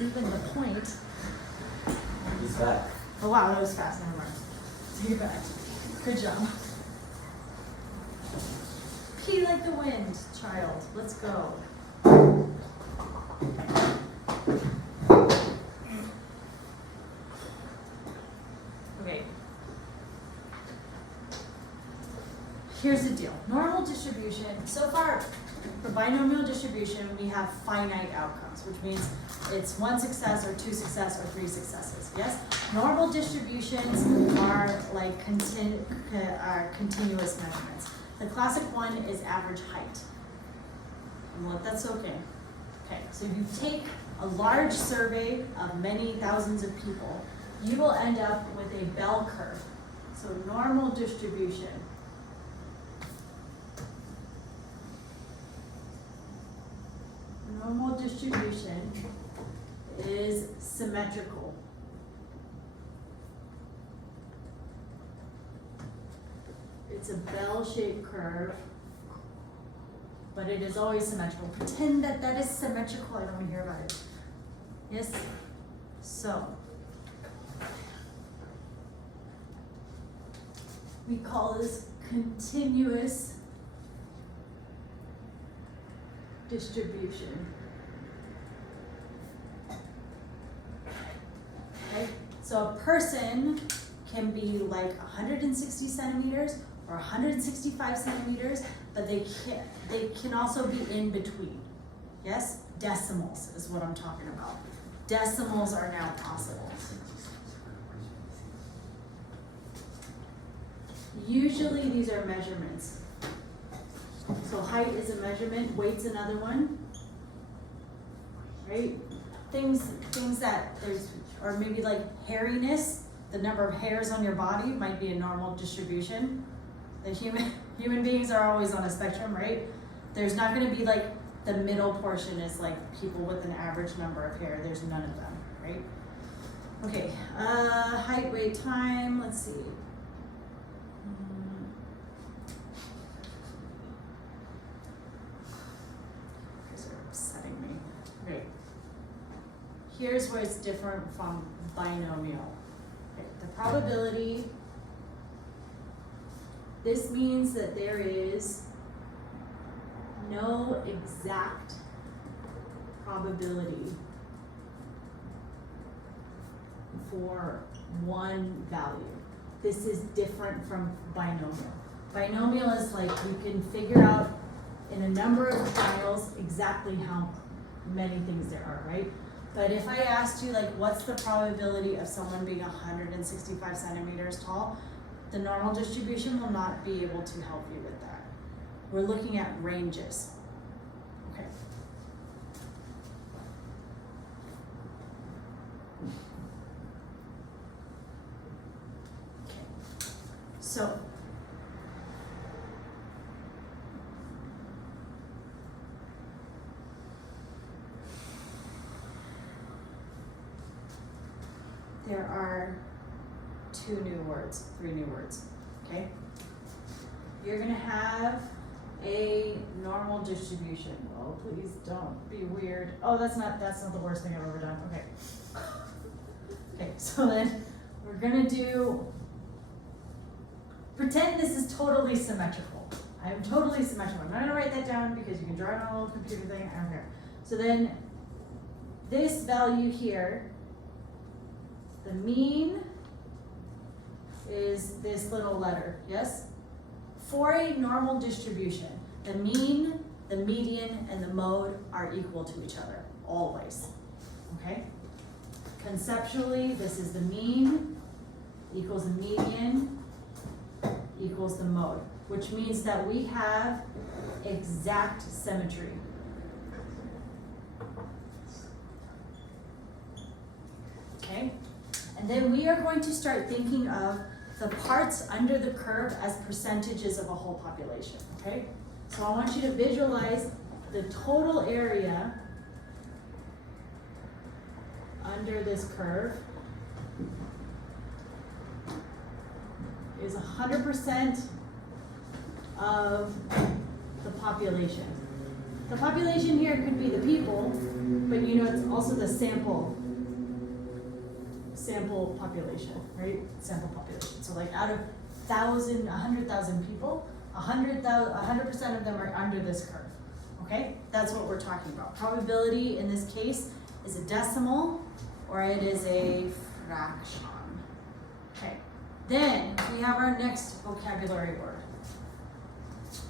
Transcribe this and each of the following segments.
even the point. He's back. Oh wow, that was fast. Never mind. Take it back. Good job. Pee like the wind, child. Let's go. Okay. Here's the deal. Normal distribution, so far, for binomial distribution, we have finite outcomes, which means it's one success or two success or three successes, yes? Normal distributions are like continuous measurements. The classic one is average height. And let that soak in. Okay, so if you take a large survey of many thousands of people, you will end up with a bell curve. So normal distribution. Normal distribution is symmetrical. It's a bell-shaped curve, but it is always symmetrical. Pretend that that is symmetrical. I don't want to hear about it. Yes? So, we call this continuous distribution. Okay? So a person can be like 160 centimeters or 165 centimeters, but they can also be in between. Yes? Decimals is what I'm talking about. Decimals are now possible. Usually these are measurements. So height is a measurement, weight's another one, right? Things that there's, or maybe like hairiness, the number of hairs on your body might be a normal distribution. The human beings are always on a spectrum, right? There's not gonna be like, the middle portion is like people with an average number of hair, there's none of them, right? Okay, height, weight, time, let's see. Great. Here's where it's different from binomial. Okay, the probability, this means that there is no exact probability for one value. This is different from binomial. Binomial is like you can figure out in a number of trials exactly how many things there are, right? But if I asked you like what's the probability of someone being 165 centimeters tall, the normal distribution will not be able to help you with that. We're looking at ranges. Okay. So there are three new words, okay? You're gonna have a normal distribution. Oh, please don't be weird. Oh, that's not the worst thing I've ever done, okay. Okay, so then we're gonna pretend this is totally symmetrical. I am totally symmetrical. I'm not gonna write that down because you can draw it on a little computer thing, I don't care. So then this value here, the mean is this little letter, yes? For a normal distribution, the mean, the median, and the mode are equal to each other, always, okay? Conceptually, this is the mean equals the median equals the mode, which means that we have exact symmetry. Okay? And then we are going to start thinking of the parts under the curve as percentages of a whole population, okay? So I want you to visualize the total area under this curve is 100% of the population. The population here could be the people, But you know, it's also the sample population, right? Sample population. So like out of 100,000 people, 100% of them are under this curve. Okay, that's what we're talking about. Probability in this case is a decimal or it is a fraction. Okay, then we have our next vocabulary word.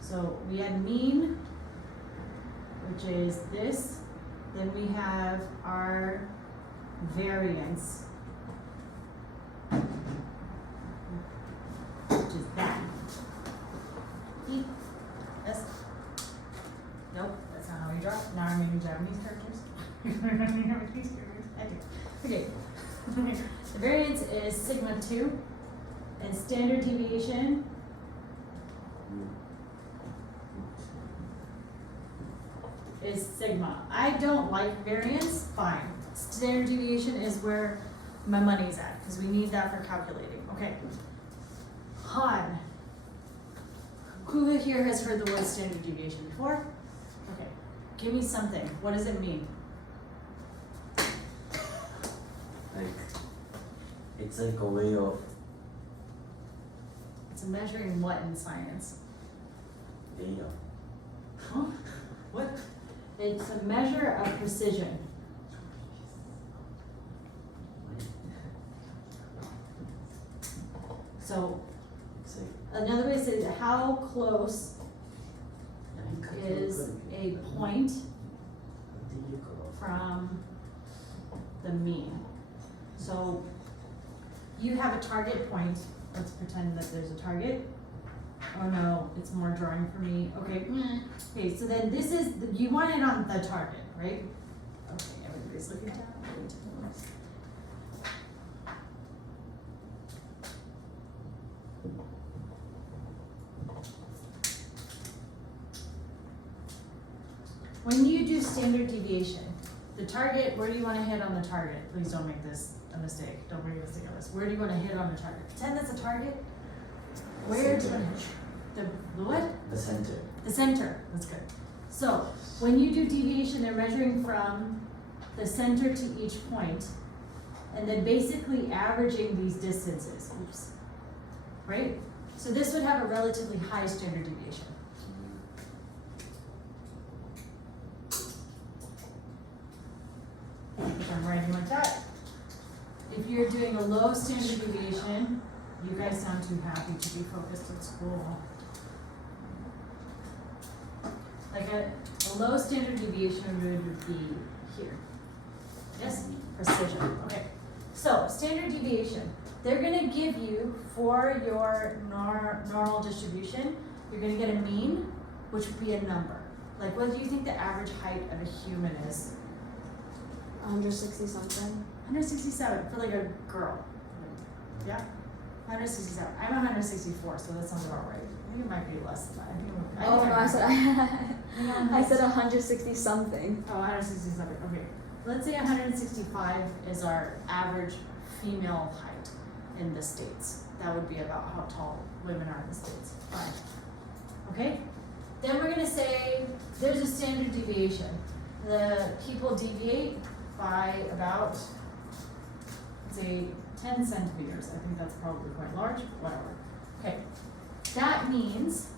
So we had mean, which is this. Then we have our variance, which is that. E. Yes. Nope, that's not how we draw. Now I'm using Japanese characters. Okay. The variance is sigma 2, and standard deviation is sigma. I don't like variance, fine. Standard deviation is where my money's at, because we need that for calculating. Okay. Han. Who here has heard the word standard deviation before? Okay. Give me something. What does it mean? Like, it's like a way of It's measuring what in science? data. Huh? What? It's a measure of precision. So It's like, another way to say it, how close is a point from the mean? So you have a target point. Let's pretend that there's a target. Oh no, it's more drawing for me. Okay. Okay, so then this is, you want it on the target, right? Okay, everybody's looking down. When you do standard deviation, the target, where do you want to hit on the target? Please don't make this a mistake. Don't make a mistake on this. Where do you want to hit on the target? Pretend that's a target. Where do you want to hit? The what? The center. The center. That's good. So when you do deviation, they're measuring from the center to each point, and then basically averaging these distances. Oops. Right? So this would have a relatively high standard deviation. If I'm writing like that. If you're doing a low standard deviation, you guys sound too happy to be focused at school. Like a low standard deviation would be here. Yes? Precision. Okay. So, standard deviation. They're going to give you, for your normal distribution, you're going to get a mean, which would be a number. Like, what do you think the average height of a human is? 160 something. 167 for like a girl. Yeah? 167. I'm 164, so that sounds about right. I think it might be less than that. Oh no, I said I said 160 something. Oh, 167. Okay. Let's say 165 is our average female height in the States. That would be about how tall women are in the States. Fine. Okay? Then we're going to say there's a standard deviation. The people deviate by about, say, 10 centimeters. I think that's probably quite large. Whatever. Okay. That means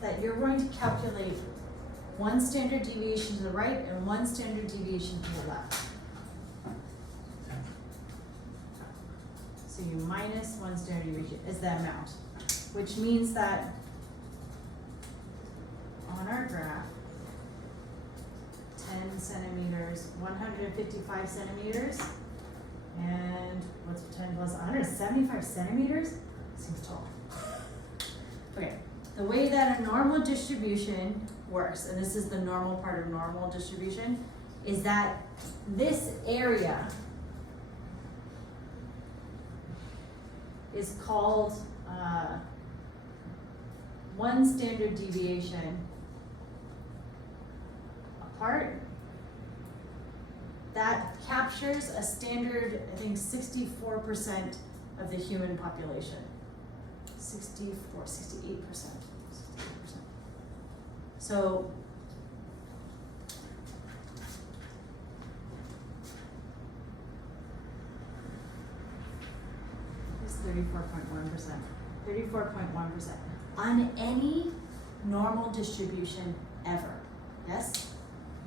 that you're going to calculate one standard deviation to the right and one standard deviation to the left. So you minus one standard deviation is the amount, which means that on our graph, 10 centimeters, 155 centimeters, and what's 10 plus 175 centimeters? Seems tall. Okay, the way that a normal distribution works, and this is the normal part of normal distribution, is that this area is called one standard deviation apart. That captures a standard, I think 64% of the human population. 68%. So 34.1%. 34.1% on any normal distribution ever, yes?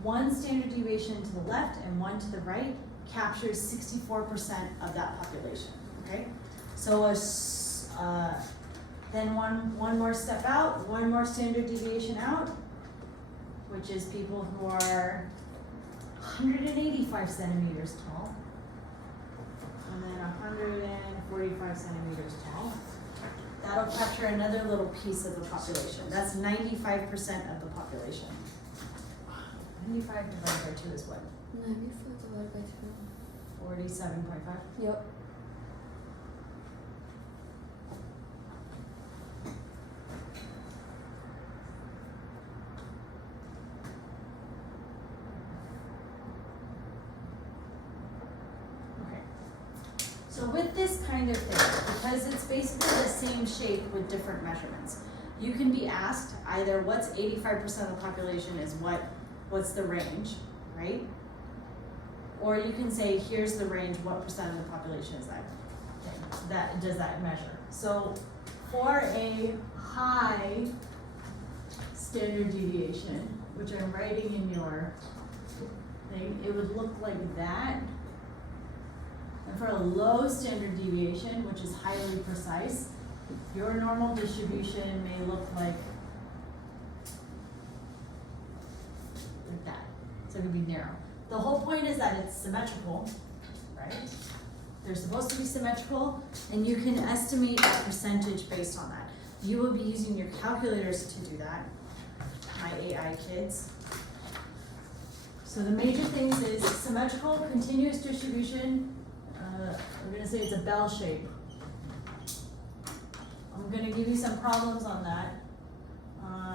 One standard deviation to the left and one to the right captures 64% of that population, okay? So then one more step out, one more standard deviation out, which is people who are 185 centimeters tall, and then 145 centimeters tall. That'll capture another little piece of the population. That's 95% of the population. 95 divided by 2 is what? 94 divided by 2. 47.5? Yep. Okay. So with this kind of thing, because it's basically the same shape with different measurements, you can be asked either what's 85% of the population is what's the range, right? Or you can say, here's the range, what percent of the population is that thing, that does that measure? So for a high standard deviation, which I'm writing in your thing, it would look like that. And for a low standard deviation, which is highly precise, your normal distribution may look like that. So it could be narrow. The whole point is that it's symmetrical, right? They're supposed to be symmetrical, and you can estimate a percentage based on that. You will be using your calculators to do that, my AI kids. So the major things is symmetrical, continuous distribution. We're gonna say it's a bell shape. I'm gonna give you some problems on that.